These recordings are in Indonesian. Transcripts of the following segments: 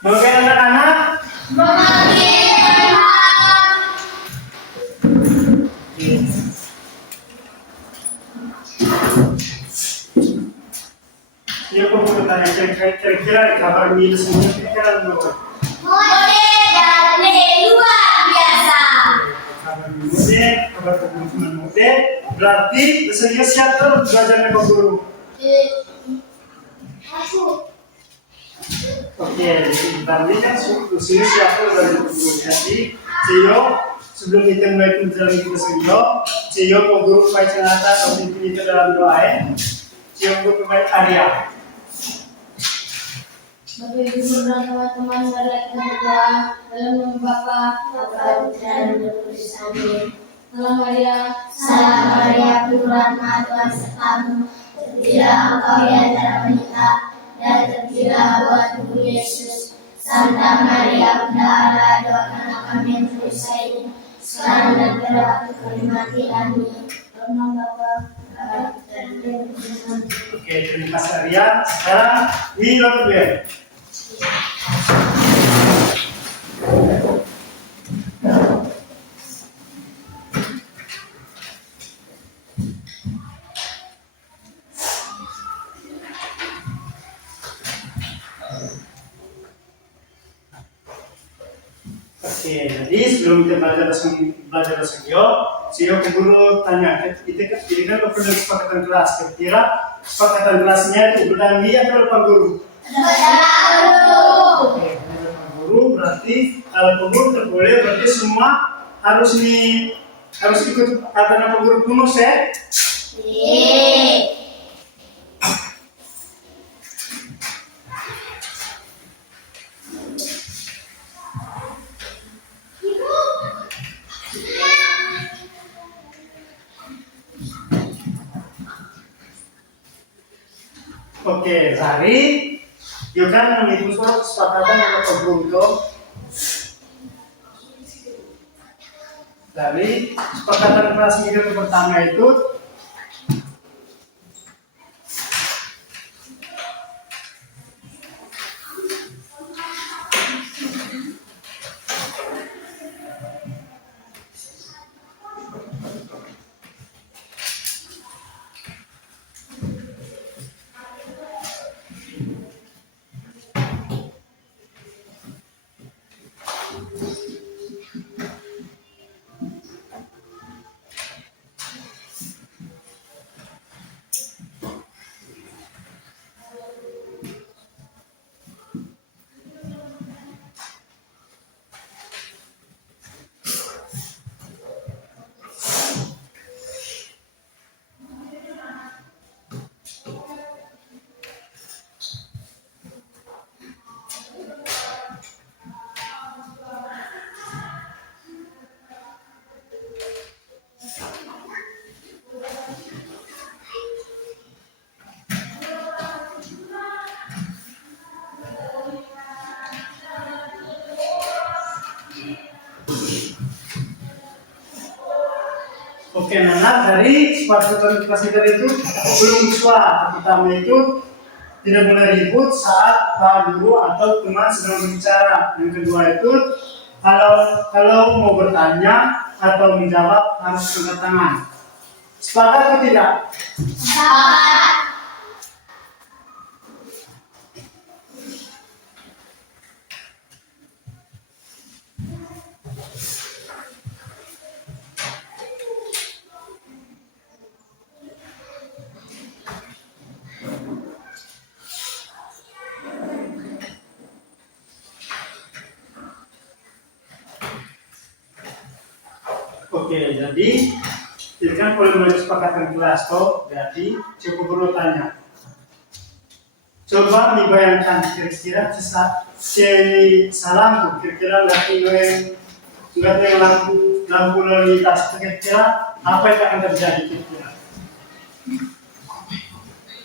Oke anak-anak. Iya kok mau tanya kira-kira kabar ini semuanya kira-kira apa? Model dan luar biasa. Kabar model, kabar teman-teman model. Berarti besoknya siap terus belajarnya Pak Guru. Oke, berarti kan besoknya siap terus belajar Pak Guru. Jadi, Cio sebelum kita mulai pelajaran kita sebelum, Cio Pak Guru baca atas atau pimpin kita dalam doa. Cio Guru baca Arya. Bapak Ibu dan teman-teman, mari kita berdoa dalam nama Bapa, Putra dan Roh Kudus. Amin. Salam Maria, penuh rahmat, Tuhan sertamu. Terpujilah engkau di antara wanita, dan terpujilah buah tubuh Yesus. Santa Maria, Bunda Allah, doakanlah kami yang berdosa ini, sekarang dan pada waktu kami mati. Amin. Dalam nama Bapa, Putra dan Roh Kudus. Amin. Oke, terima kasih Arya. Sekarang Milo dulu. Oke, jadi sebelum kita belajar Sio keburu tanya, ini kan perlu kesepakatan kelas. Kira-kira kesepakatan kelasnya itu berani atau Pak Guru? Oke, Pak Guru berarti kalau Pak Guru terboleh berarti semua harus ikut kata Pak Guru bonus ya? Oke, Zari, yuk kan mengikuti surat kesepakatan dengan Pak Guru itu. Dari kesepakatan kelas minggu pertama itu oke, Nana, dari kesepakatan kelas kita itu belum suara. Pertama itu tidak boleh ribut saat Pak Guru atau teman sedang berbicara. Yang kedua itu kalau mau bertanya atau menjawab harus angkat tangan. Sepakat atau tidak? Oke, jadi kan boleh mulai kesepakatan kelas toh. Jadi cukup perlu tanya. Coba dibayangkan kira-kira salamku kira-kira nggak yang lampu lalu lintas kira-kira apa yang akan terjadi kira-kira?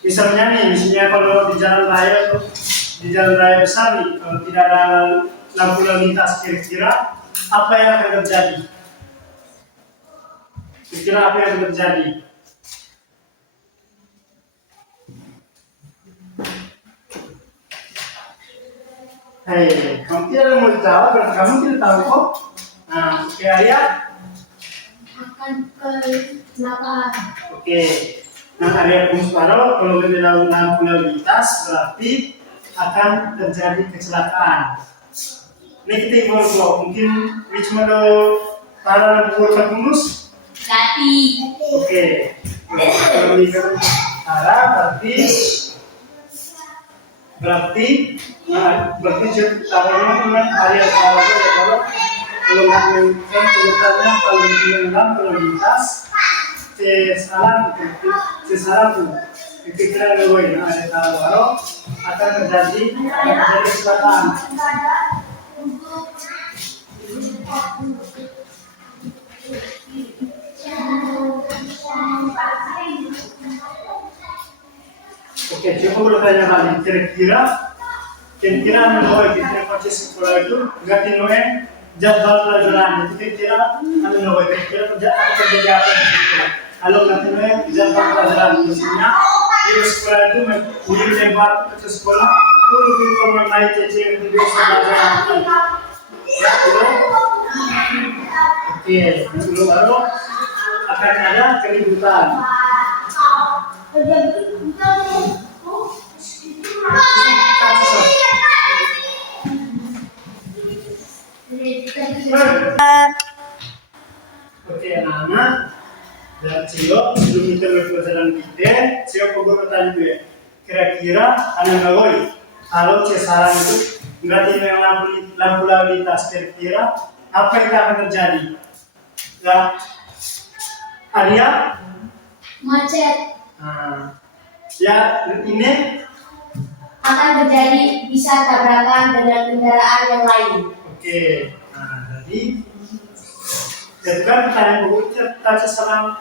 Misalnya kalau di jalan raya besar nih, kalau tidak ada lampu lalu lintas kira-kira apa yang akan terjadi? Kira-kira apa yang akan terjadi? Hei, kamu tidak mau jawab, berarti kamu tidak tahu kok. Nah, oke Arya. Akan kecelakaan. Oke. Nah, Arya Pusparo, kalau di dalam lampu lalu lintas berarti akan terjadi kecelakaan. Ini kita ingin kok, mungkin cuma lo para buat kumus. Kati. Oke. Kalau di arah berarti caranya dengan area cara ya kalau mengajukan urutannya kalau mengenal lalu lintas sesaran tuh pikiran lo ini ada taruh akan terjadi kecelakaan. Oke, coba kalau tanya balik, kira-kira menurut kita sekolah itu nggak tinuin jadwal pelajaran itu kira-kira menurut kira-kira akan terjadi apa di sekolah. Kalau nggak tinuin jadwal pelajaran, maksudnya di sekolah itu lebih lebar ke sekolah, itu lebih formal cece itu biasa belajar. Ya, belum. Oke, belum baru akan ada keributan. Oke, anak-anak dan Cio sebelum kita berpelajaran kita, Cio pokok bertanya gue, kira-kira anak gawai kalau sasaran itu nggak tinggal lampu lalu lintas, kira-kira apa yang akan terjadi? Ya, Arya? Macet. Nah, ya ini Akan terjadi bisa tabrakan dengan kendaraan yang lain. oke. Nah, jadi kan pertanyaan pokok kita salah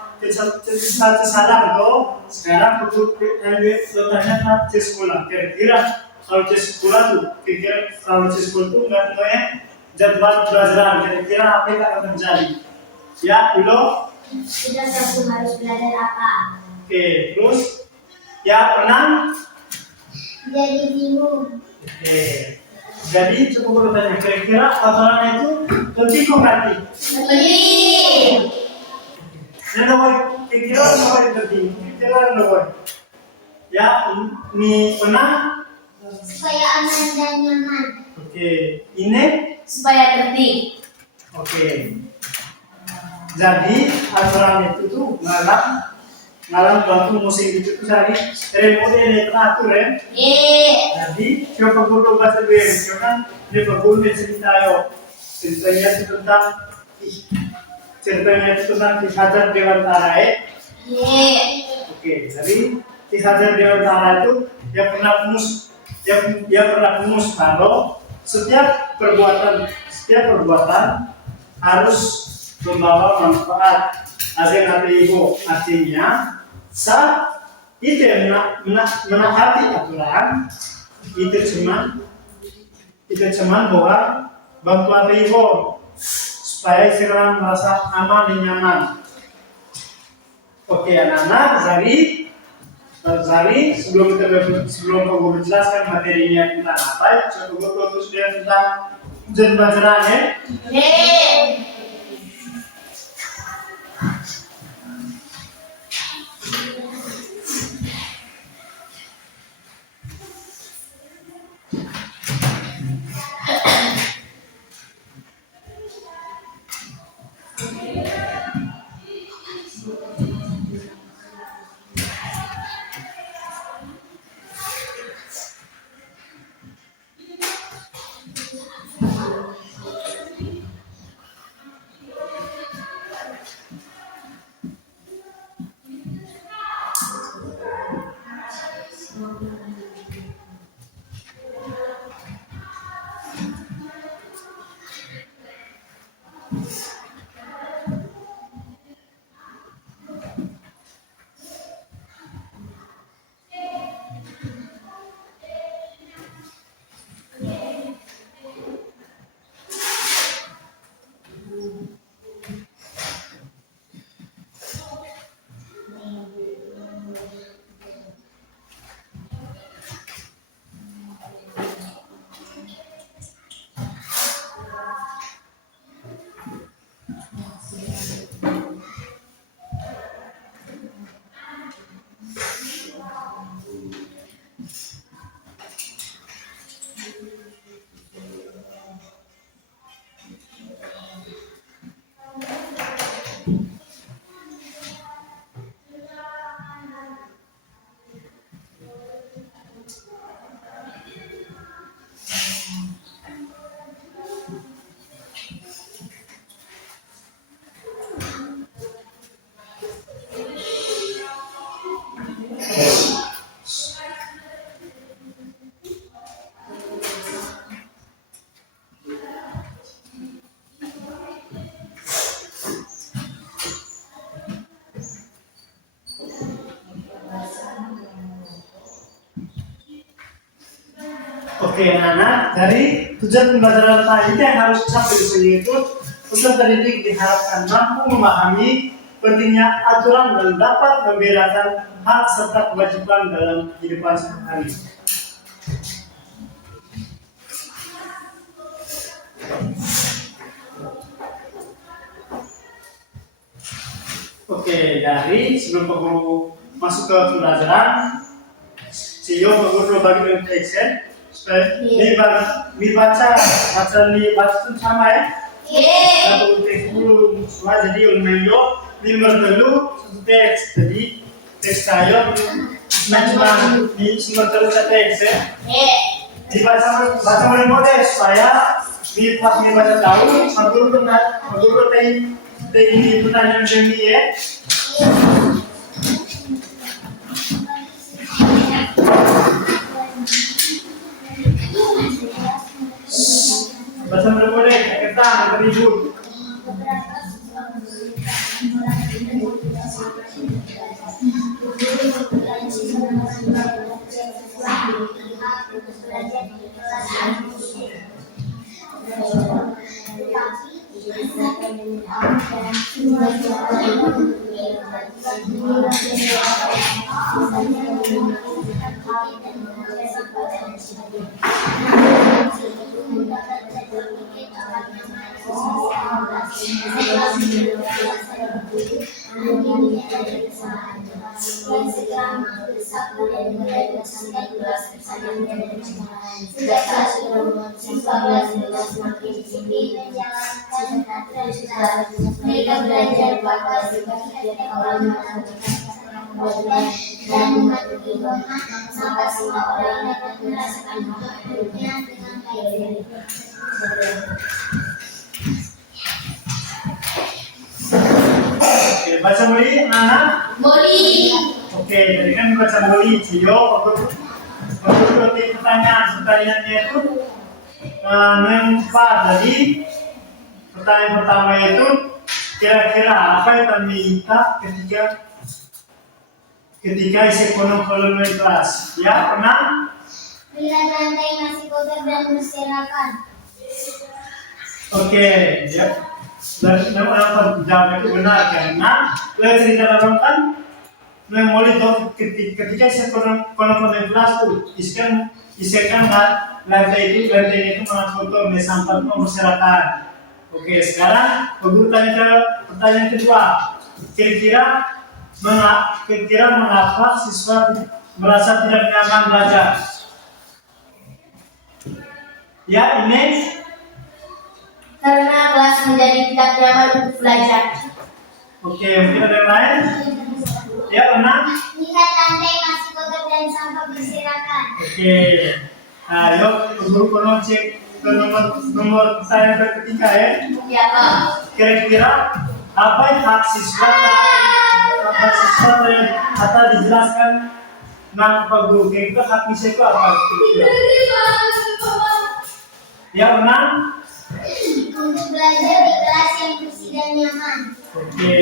tuh. Sekarang pokok bertanya ke sekolah. Kira-kira kalau ke sekolah tuh, kira-kira kalau ke sekolah tuh nggak tahu jadwal pelajaran. Kira-kira apa yang akan terjadi? Ya, dulu. Kita satu harus belajar apa? Oke, terus ya enam. Jadi bingung. Oke. Jadi cukup bertanya kira-kira aturan itu penting kok berarti? Penting. Yang nomor kira-kira nomor penting. Kira-kira nomor. Ya, ini enam. Supaya aman dan nyaman. Oke, ini. Supaya tertib. Oke. Jadi aturan itu tuh ngalam batu musim itu tuh cari remote yang teratur ya. Jadi coba guru bahasa Inggris, kan dia guru cerita ceritanya itu tentang Ki Hajar Dewantara ya. Oke, jadi Ki Hajar Dewantara itu dia pernah rumus kalau setiap perbuatan harus membawa manfaat. Artinya saat itu menaati aturan itu cuman bahwa bantuan ibu supaya seorang merasa aman dan nyaman. Oke anak-anak, Zari sebelum aku menjelaskan materinya tentang apa, coba terus dia tentang pelajaran ya. Oke, anak-anak, dari tujuan pembelajaran tadi yang harus sampai di sini itu peserta didik diharapkan mampu memahami pentingnya aturan dan dapat membedakan hak serta kewajiban dalam kehidupan sehari-hari. Oke, dari sebelum Pak Guru masuk ke pembelajaran, CEO Pak Guru bagi teks ya, supaya dibaca itu sama ya. Satu teks dulu semua jadi ulmeyo, nomor dulu satu teks, jadi teks saya cuma di sumber terus teks ya. Dibaca mulai model supaya di pas dibaca tahu, Pak Guru ini pertanyaan demi ya. Bahasa boleh kita beribut. Mereka belajar bahwa dan mematuhi Tuhan sampai semua orang dapat merasakan hidupnya dengan baik. Oke, baca muli anak. Muli. Oke, jadi kan baca muli Cio, waktu pertanyaannya itu empat. Jadi pertanyaan pertama itu kira-kira apa yang kami minta ketika isi kolom kelas? Ya, pernah? Bila lantai masih kotor dan berserakan. Oke, ya. Dan jawab itu benar karena lihat cerita dalam kan memori itu ketika isi kolom kelas itu isikan lantai itu sangat kotor, sampai berserakan. Oke, sekarang guru tanya pertanyaan kedua. Kira-kira mengapa siswa merasa tidak nyaman belajar? Ya, ini Karena kelas menjadi tidak nyaman untuk belajar. oke, mungkin ada yang lain? Ya, benar? Lihat lantai masih kotor dan sampah berserakan. Oke. Nah, yuk guru kono cek ke nomor pertanyaan ketiga ya. Ya, Pak. Kira-kira apa yang hak siswa yang kata dijelaskan nah Pak Guru? Kira-kira hak siswa itu apa? Ya, benar? Untuk belajar di kelas yang bersih dan nyaman. Oke.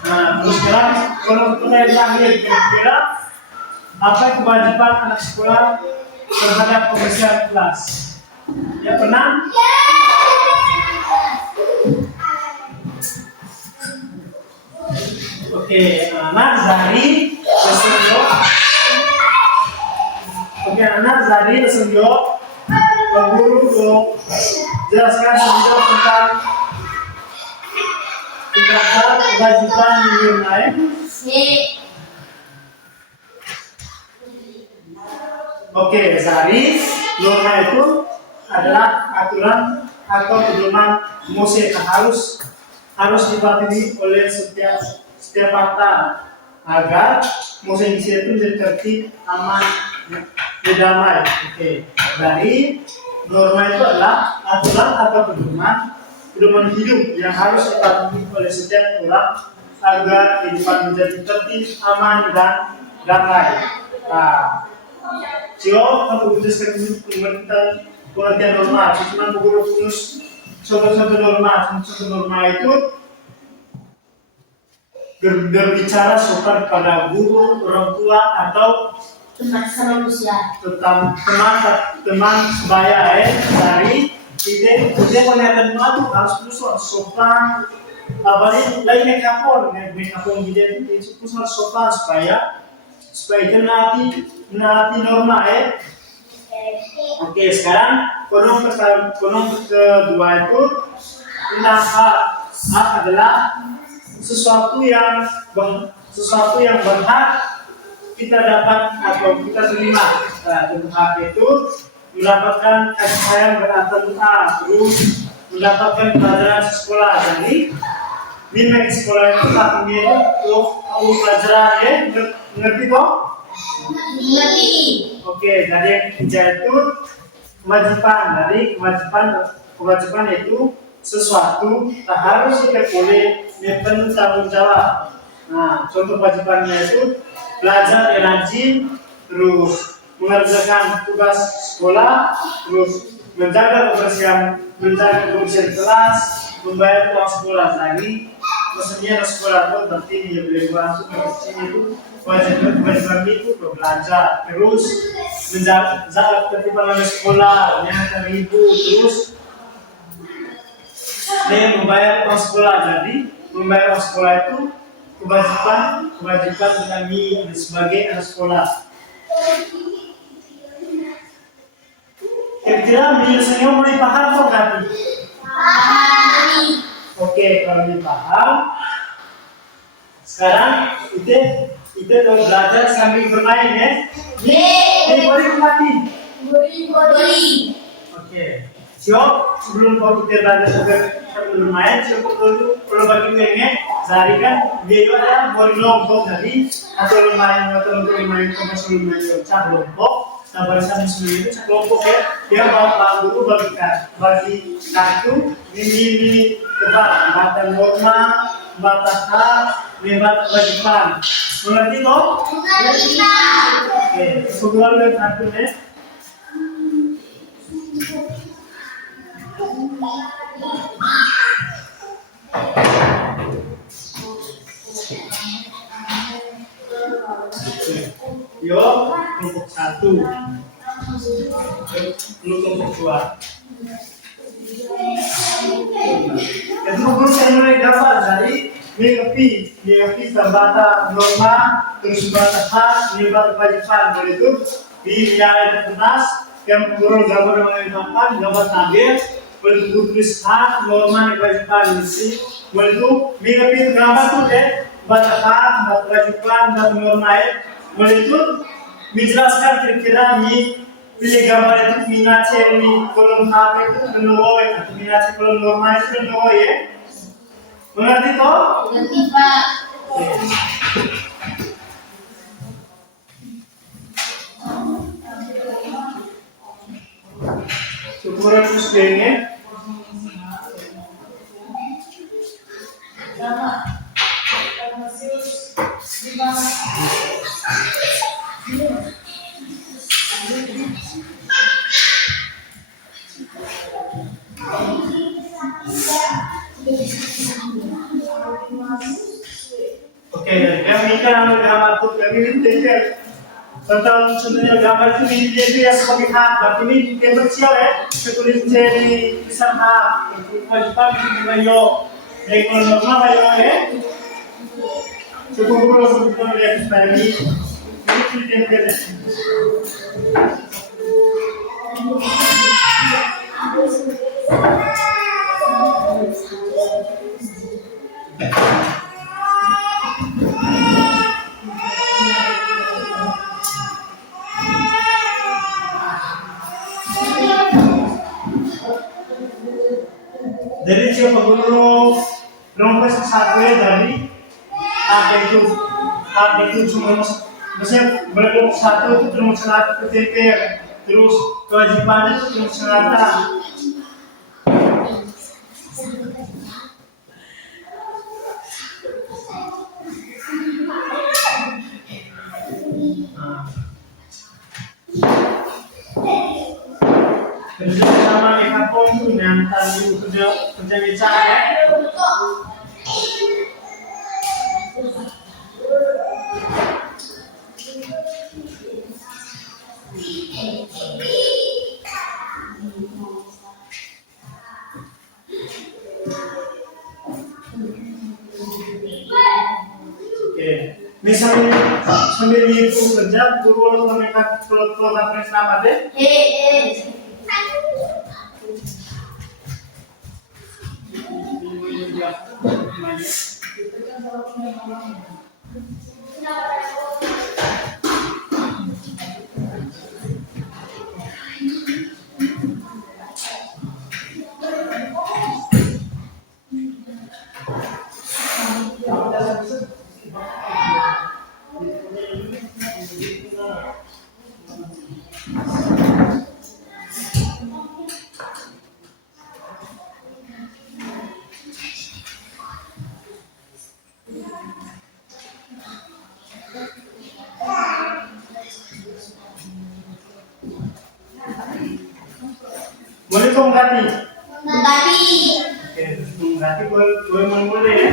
Nah, terus sekarang kalau pertanyaan terakhir, kira-kira apa kewajiban anak sekolah terhadap kebersihan kelas? Ya, pernah? Oke, anak Zari Lesenjo. Oke, anak Zari Lesenjo. Pak Guru jelaskan sedikit tentang kewajiban yang lain. Oke, Zari, norma itu adalah aturan atau pedoman musik harus dipatuhi oleh setiap partai agar musik itu menjadi tertib, aman, dan damai. Oke, dari norma itu adalah aturan atau pedoman hidup yang harus dipatuhi oleh setiap orang agar kehidupan menjadi tertib, aman, dan damai. Nah, kalau putuskan pengertian norma, cuma guru putus suatu norma itu berbicara sopan pada guru, orang tua, atau manusia. Teman sebaya dari dia kelihatan matu harus sopan. Apalagi lagi make up dia itu harus sopan supaya itu nanti normal ya. Oke, sekarang kolom kedua itu hak adalah sesuatu yang berhak kita dapat atau kita terima. Nah, hak itu mendapatkan kasih sayang berarti terus mendapatkan pelajaran sekolah. Jadi di sekolah itu tak untuk pelajaran ya, ngerti kok? Mengerti. Oke, dari yang ketiga itu kewajiban. Dari kewajiban itu sesuatu tak harus kita boleh penuh tanggung jawab. Nah, contoh kewajibannya itu belajar yang rajin, terus mengerjakan tugas sekolah, terus menjaga kebersihan kelas, membayar uang sekolah. Jadi maksudnya sekolah itu berarti dia boleh masuk ke sini itu kewajiban itu belajar, terus menjaga ketertiban sekolah, menyangka ibu, terus dia membayar uang sekolah. Jadi membayar uang sekolah itu kewajiban kami sebagai anak sekolah. Kira-kira biasanya mulai paham kok nanti? Paham. Oke, kalau dipaham, sekarang kita mau belajar sambil bermain ya. Ini boleh mati. Boleh. Oke, siap. Sebelum kita belajar sambil bermain, siapa kalau bagi pengen cari kan dia ada boleh lompok tadi atau lumayan sebelum main cak lompok. Nah, pada saat itu cak lompok ya, dia mau guru bagi kartu ini tebak bata norma, bata hak, bata kewajiban. Mengerti toh? Mengerti. Oke, kebetulan dari kartu ya. Yo, kelompok 1. Kelompok 2. Itu guru saya mulai gambar dari mengerti bata norma, terus bata hak, bata kewajiban. Dari itu di wilayah kertas yang guru gambar mengenalkan gambar tabel, boleh tulis hak, norma, kewajiban. Boleh itu mengerti gambar tuh deh, bata hak, bata kewajiban, bata norma. Boleh itu menjelaskan kira-kira di pilih gambar itu minat di kolom HP itu menurut atau minat kolom norma itu menurut ya. Mengerti toh? Mengerti Pak. Syukuran terus pengen. Oke, kami kan gambar itu kami ini tentang sebenarnya gambar itu dia sebagai hak, berarti ini dia bersiap ya, setulis jadi bisa hak, kewajiban bayo, kalau normal bayo ya, cukup sebetulnya lihat supaya ini dia. Jadi siapa guru nomor 1 dari hak itu cuma maksudnya berkelompok 1 itu cuma syarat PTP, terus kewajibannya itu cuma syarat. Kerja sama Ekapon itu yang tadi kerja bicara ya. Misalnya sambil itu kerja, guru lo mereka kalau nama deh. Boleh kau mengganti? Oke, mengganti boleh boleh ya.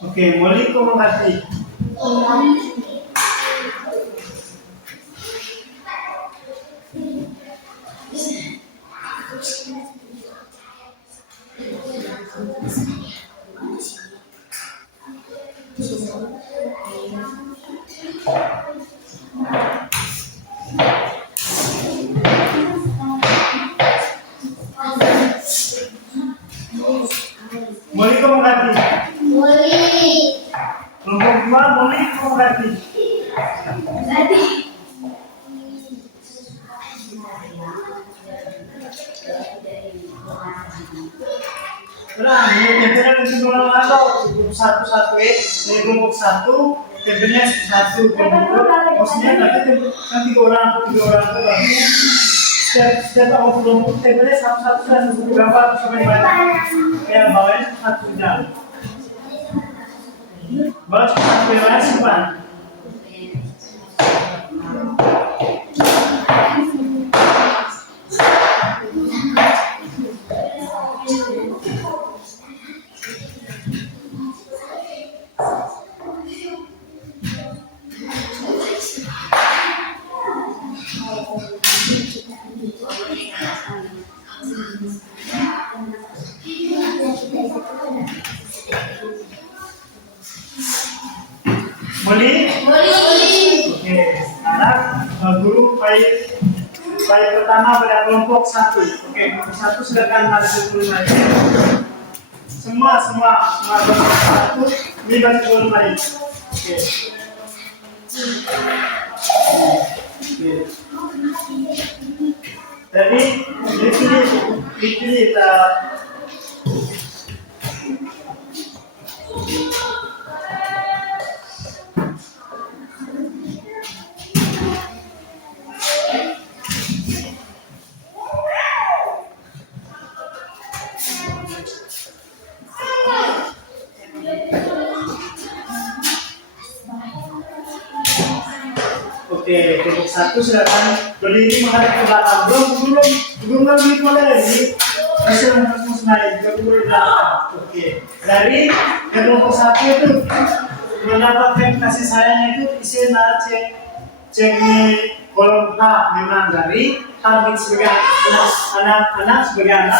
Oke, boleh kau mengganti? Boleh kau mengganti? Kelompok dua boleh kau mengganti? Nah, ini tempenya nanti mulai masuk satu ini kelompok satu, tempenya satu kelompok dua, maksudnya nanti tiga orang itu berarti setiap kelompok tempenya satu dan berapa sampai banyak, ya bawahnya satu jam, bawah satu yang simpan. Boleh? Oke, sekarang guru baik pertama pada kelompok satu. Oke, kelompok satu sedangkan ada 25 lagi. Semua kelompok satu bebas 25 lagi. Oke. Jadi ini kita Oke, kelompok satu silakan berdiri menghadap ke belakang. Belum lagi boleh lagi. Bisa langsung naik juga boleh belakang. Oke, dari kelompok satu itu mendapatkan kasih sayang itu isi cek di kolom A memang dari target sebagai anak sebagai anak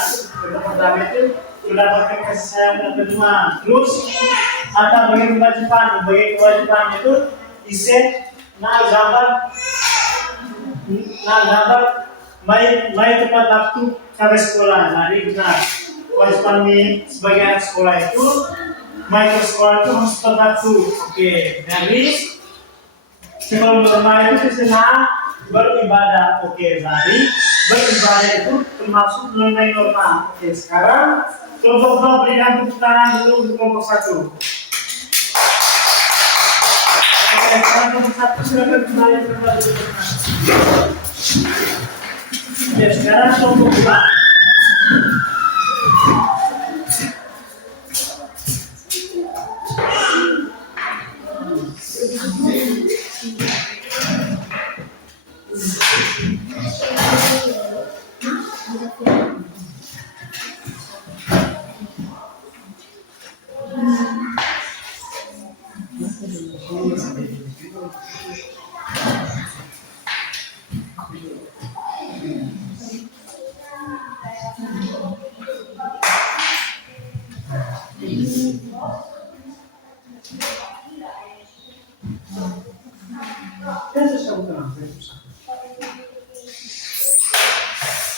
pertama itu mendapatkan kasih sayang yang kedua. Terus atau bagi kewajiban itu isi gambar baik tepat waktu sampai sekolah. Jadi benar kewajiban sebagai anak sekolah itu baik ke sekolah itu harus tepat waktu. Oke, dari sebelum bermain itu senang beribadah. Oke, dari beribadah itu termasuk mengenai norma. Oke, sekarang kelompok dua berikan tepuk tangan dulu untuk kelompok satu. Oke, sekarang kelompok satu silakan kembali ke tempat duduk. Oke, sekarang kelompok 2.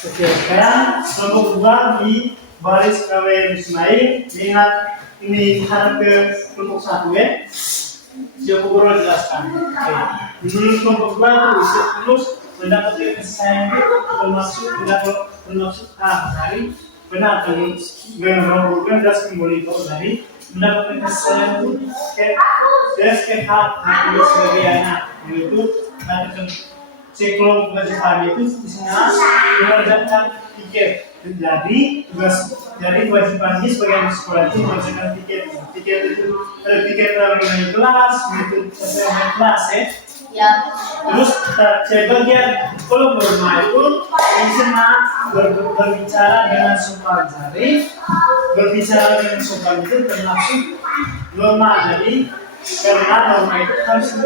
Oke, sekarang kelompok 2 di baris KW Ismail. Ingat ini hadap ke kelompok 1 ya. Siapa guru jelaskan. Oke. Menurut kelompok 2 itu isi tulus mendapatkan kesayangan bermaksud dari benar dan das kembali dari mendapatkan kesayangan itu ke hak sebagai anak yaitu mendapatkan sekelompok kewajiban itu isinya mengerjakan tiket. Jadi kewajibannya sebagai anak sekolah itu mengerjakan tiket itu ada tiket dari kelas itu sesuai kelas ya. Ya. Terus sebagian kalau bermain itu bisa berbicara dengan sopan jari. Berbicara dengan sopan itu termasuk norma. Jadi karena norma itu harus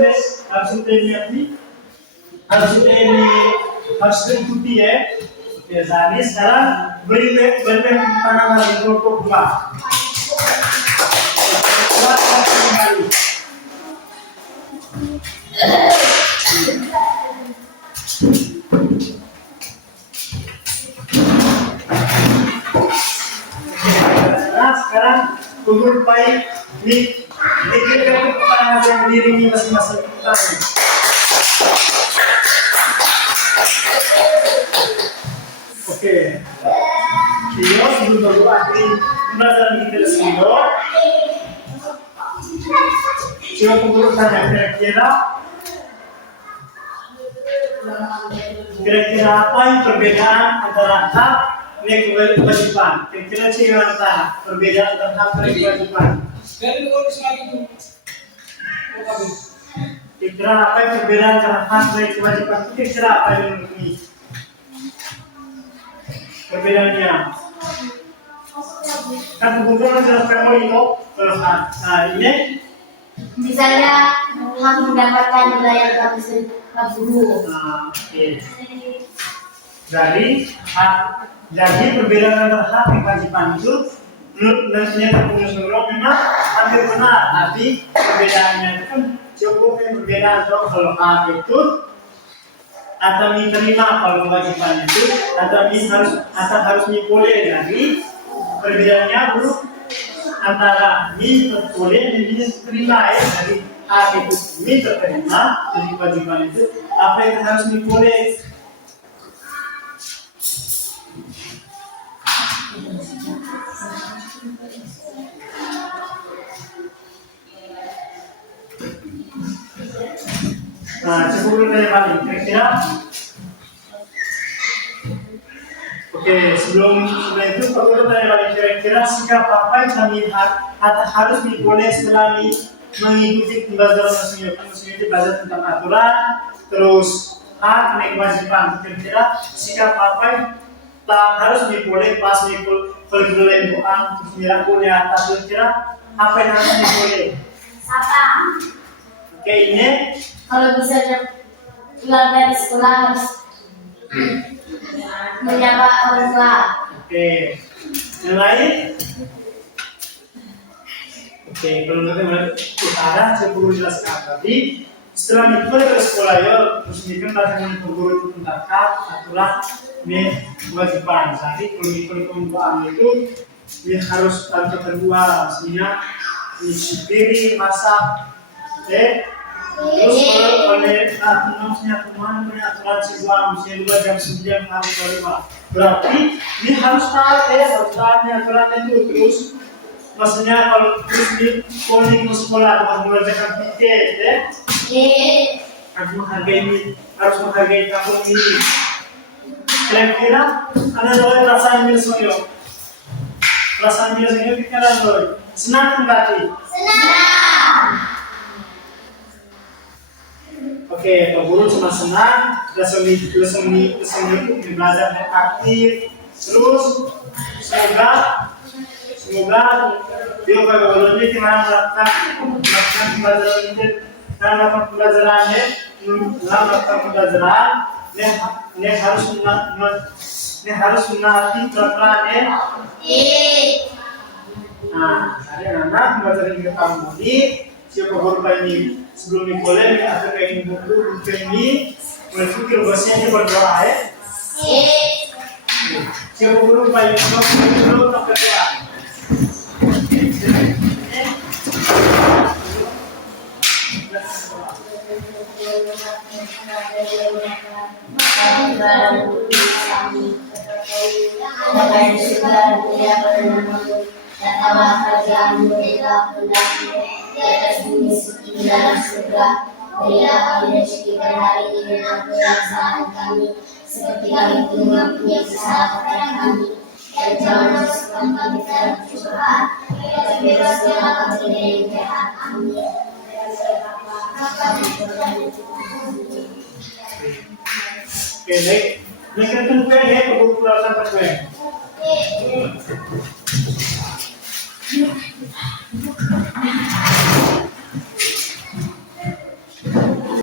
diikuti ya. Oke, jadi sekarang beri tekanan lagi kelompok 2. Nah, sekarang guru baik di pertanyaan yang diiringi masing-masing pertanyaan. Oke, Tio sebelum dulu akhiri pembelajaran kita di sini. Coba guru tanya kira-kira apa yang perbedaan antara hak dan kewajiban? Kira-kira apa perbedaan antara hak dan kewajiban? Kira-kira apa yang perbedaan antara hak dan kewajiban? Kira-kira apa yang menurut ini? Perbedaannya? Kan guru menjelaskan itu kalau nah ini Misalnya hak mendapatkan nilai yang bagus dari guru. Oke. Jadi perbedaan antara hak dan kewajiban itu menurut terputus memang hampir benar, tapi perbedaannya itu kan cukup perbedaan kalau hak itu atau diterima, kalau kewajiban itu harus boleh. Jadi perbedaannya dulu antara boleh dan diterima ya. Jadi hak itu terterima, jadi kewajiban itu apa yang harus boleh. Nah, cukup dari balik kira-kira. Oke, sebelum itu perlu tanya balik kira-kira sikap apa yang kami harus boleh setelah mengikuti pembelajaran musim itu belajar tentang aturan, terus hak dan kewajiban. Kira-kira sikap apa yang tak harus boleh pas pergaulan doa untuk kuliah atas. Kira-kira apa yang harus boleh? Apa? Oke, ini kalau bisa keluar dari sekolah harus menyapa orang tua. Oke, yang lain? Oke, kalau nanti utara saya perlu jelaskan tadi. Setelah itu ke sekolah ya, terus ini kan belajar guru itu tentang hak, aturan, ini kewajiban. Jadi kalau itu ini harus ada kedua, maksudnya disiplin, masak, terus kalau teman punya aturan siswa misalnya 2 jam sebelum harus keluar, berarti ini harus taat aturan itu. Terus maksudnya kalau terus di sekolah harus mengerjakan tiket harus menghargai kampung ini. Kira-kira ano doy perasaan biasanya? Perasaan biasanya pikiran doy. Senang berarti. Oke, Pak Guru cuma senang, lesson belajar yang aktif, terus semoga dia Pak Guru ini gimana melakukan pembelajaran ini dan melakukan pembelajarannya, ini harus menaati peraturannya. Nah, ada anak pembelajaran yang kamu ini siapa guru ini sebelum boleh atau kayak buku ini berpikir bahasanya berdoa ya. Siapa guru ini belum tak berdoa. Datanglah kerajaanmu, jadilah kehendakmu di atas bumi seperti di dalam surga. Berilah kami rezeki pada hari ini dan ampunilah kesalahan kami, seperti kami pun mengampuni yang bersalah kepada kami. Dan jangan masukkan kami ke dalam pencobaan, tetapi bebaskanlah kami dari yang jahat. Amin. Oke, baik. Mereka tunggu ya, Pak Pulasan Perkuen. Thank you.